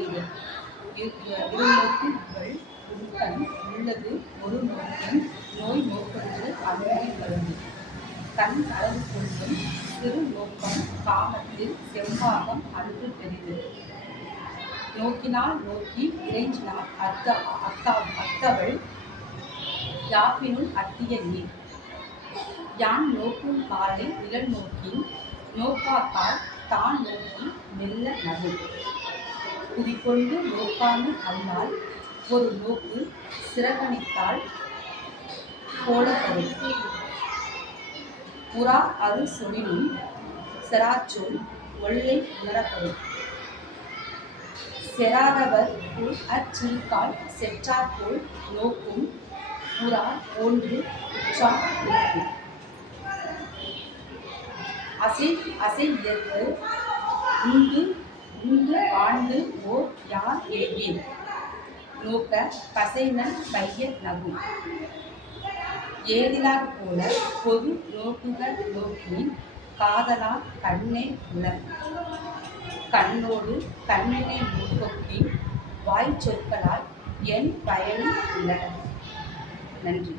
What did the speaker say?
நுகரிது. இருநோக்கு இவள் உள்கண் உள்ளது ஒரு நோக்கின் நோய் நோக்கொன்று அணுகி வருது. கண் அளவு கொள்ளும் சிறு நோக்கம் காமத்தில் செம்பாகம் அன்று பெரிது. நோக்கினால் நோக்கி இறைஞ்சினாள் அத்தவள் யாப்பினுள் அட்டிய நீர். யான் நோக்கும் காலை நிழல் நோக்கின் நோக்காக்கால் தான் நோக்கி மெல்ல நகு. குதிக்கொண்டு நோக்காமல் அல்லால் ஒரு நோக்கு சிறகணித்தாள் போல தரும். புறா அரு சொலினும் செராச்சொல் ஒல்லை உணரப்படும். செராதவர் போல் அச்சிறுகால் செற்றாற்போல் நோக்கும் புறா ஒன்று உற்றா இருக்கும். அசை இயற்கு உண்டு உண்டு ஆண்டு ஓர் யார் ஏவேன் நோக்க பசைநன் பைய நகும். ஏதிலார் போல பொது நோக்குகள் நோக்கின் காதலார் கண்ணே உளன். கண்ணோடு கண்ணினை நோக்கொக்கின் வாய் சொற்களால் என் பயனும் உள. நன்றி.